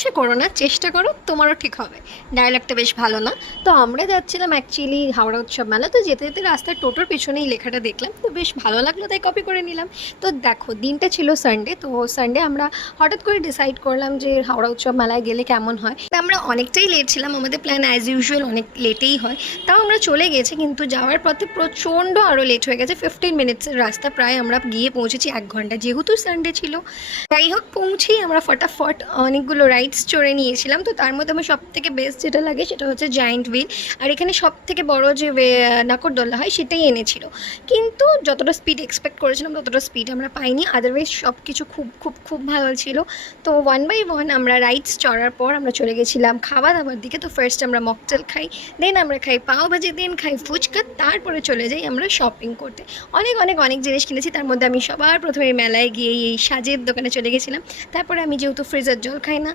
হিংসে করো না, চেষ্টা করো, তোমারও ঠিক হবে। ডায়লগটা বেশ ভালো না? তো আমরা যাচ্ছিলাম অ্যাকচুয়ালি হাওড়া উৎসব মেলা, তো যেতে যেতে রাস্তায় টোটোর পেছনেই লেখাটা দেখলাম, তো বেশ ভালো লাগলো তাই কপি করে নিলাম। তো দেখো, দিনটা ছিল সানডে, তো সানডে আমরা হঠাৎ করে ডিসাইড করলাম যে হাওড়া উৎসব মেলায় গেলে কেমন হয়। তা আমরা অনেকটাই লেট ছিলাম, আমাদের প্ল্যান অ্যাজ ইউজুয়াল অনেক লেটেই হয়। তাও আমরা চলে গেছি, কিন্তু যাওয়ার পথে প্রচণ্ড আরও লেট হয়ে গেছে। 15 মিনিটসের রাস্তা, প্রায় আমরা গিয়ে পৌঁছেছি 1 ঘন্টা, যেহেতু সানডে ছিল। যাই হোক, পৌঁছেই আমরা ফটাফট অনেকগুলো রাইডস চড়ে নিয়েছিলাম। তো তার মধ্যে আমার সব থেকে বেস্ট যেটা লাগে সেটা হচ্ছে জায়েন্ট হুইল। আর এখানে সব থেকে বড় যে নাকরদোল্লা হয় সেটাই এনেছিল, কিন্তু যতটা স্পিড এক্সপেক্ট করেছিলাম ততটা স্পিড আমরা পাইনি। আদারওয়াইজ সব কিছু খুব খুব খুব ভালো ছিল। তো 1 বাই 1 আমরা রাইডস চড়ার পর আমরা চলে গেছিলাম খাওয়া দাওয়ার দিকে। তো ফার্স্ট আমরা মকটেল খাই, দেন আমরা খাই পাওভাজি, দেন খাই ফুচকা, তারপরে চলে যাই আমরা শপিং করতে। অনেক অনেক অনেক জিনিস কিনেছি, তার মধ্যে আমি সবার প্রথমে মেলায় গিয়ে এই সাজের দোকানে চলে গেছিলাম। তারপরে আমি যেহেতু ফ্রিজের জল খাই না,